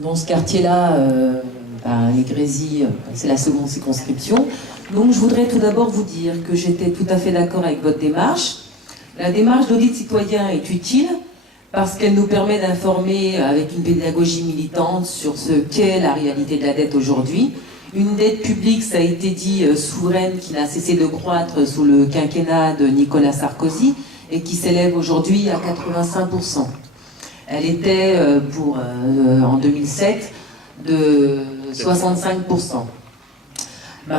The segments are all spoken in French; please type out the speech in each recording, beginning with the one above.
Dans ce quartier-là, les Grésy, c'est la seconde circonscription. Donc je voudrais tout d'abord vous dire que j'étais tout à fait d'accord avec votre démarche. La démarche d'audit citoyen est utile parce qu'elle nous permet d'informer avec une pédagogie militante sur ce qu'est la réalité de la dette aujourd'hui. Une dette publique, ça a été dit, souveraine, qui n'a cessé de croître sous le quinquennat de Nicolas Sarkozy et qui s'élève aujourd'hui à 85%. Elle était, en 2007, de 65%.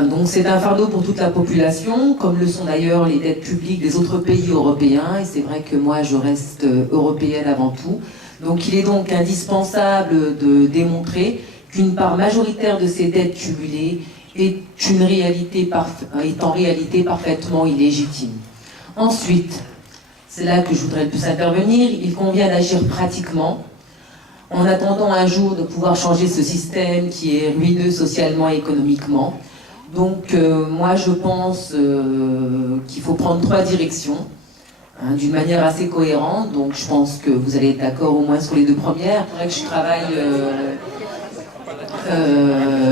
Donc c'est un fardeau pour toute la population, comme le sont d'ailleurs les dettes publiques des autres pays européens, et c'est vrai que moi je reste européenne avant tout. Donc il est donc indispensable de démontrer qu'une part majoritaire de ces dettes cumulées est en réalité parfaitement illégitime. Ensuite, c'est là que je voudrais le plus intervenir, il convient d'agir pratiquement, en attendant un jour de pouvoir changer ce système qui est ruineux socialement et économiquement. Donc moi je pense qu'il faut prendre 3 directions, d'une manière assez cohérente, donc je pense que vous allez être d'accord au moins sur les 2 premières. C'est vrai que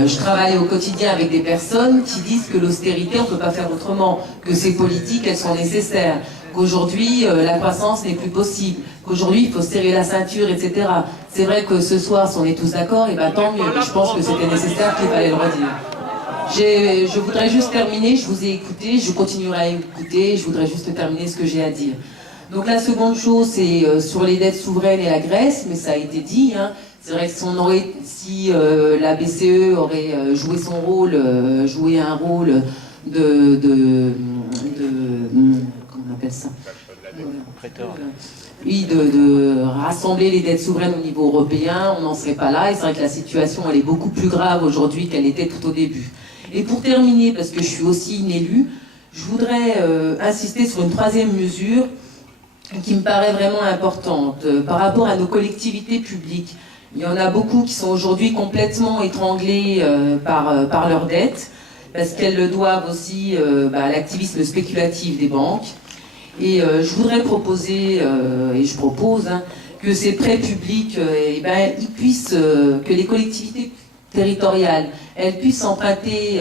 je travaille au quotidien avec des personnes qui disent que l'austérité, on ne peut pas faire autrement, que ces politiques, elles sont nécessaires, qu'aujourd'hui, la croissance n'est plus possible, qu'aujourd'hui, il faut serrer la ceinture, etc. C'est vrai que ce soir, si on est tous d'accord, et bien tant mieux, je pense que c'était nécessaire qu'il fallait le redire. Je voudrais juste terminer, je vous ai écouté, je continuerai à écouter, je voudrais juste terminer ce que j'ai à dire. Donc la seconde chose, c'est sur les dettes souveraines et la Grèce, mais ça a été dit, c'est vrai que si la BCE aurait joué son rôle, joué un rôle comment on appelle ça, de rassembler les dettes souveraines au niveau européen, on n'en serait pas là, et c'est vrai que la situation elle est beaucoup plus grave aujourd'hui qu'elle était tout au début. Et pour terminer, parce que je suis aussi une élue, je voudrais insister sur une 3e mesure qui me paraît vraiment importante par rapport à nos collectivités publiques. Il y en a beaucoup qui sont aujourd'hui complètement étranglées par leurs dettes, parce qu'elles le doivent aussi à l'activisme spéculatif des banques. Et je voudrais proposer, et je propose, que ces prêts publics, ils puissent, que les collectivités territoriales, elles puissent emprunter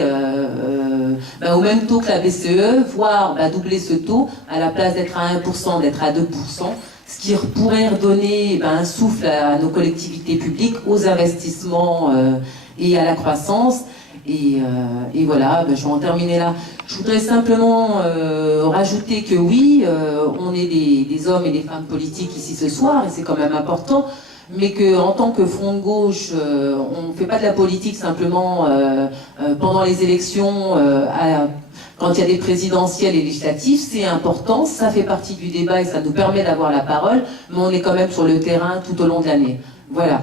au même taux que la BCE, voire doubler ce taux, à la place d'être à 1%, d'être à 2%, ce qui pourrait redonner un souffle à nos collectivités publiques, aux investissements et à la croissance. Et voilà, je vais en terminer là. Je voudrais simplement rajouter que oui, on est des hommes et des femmes politiques ici ce soir, et c'est quand même important, mais qu'en tant que front de gauche, on ne fait pas de la politique simplement pendant les élections, quand il y a des présidentielles et législatives, c'est important, ça fait partie du débat et ça nous permet d'avoir la parole, mais on est quand même sur le terrain tout au long de l'année. Voilà.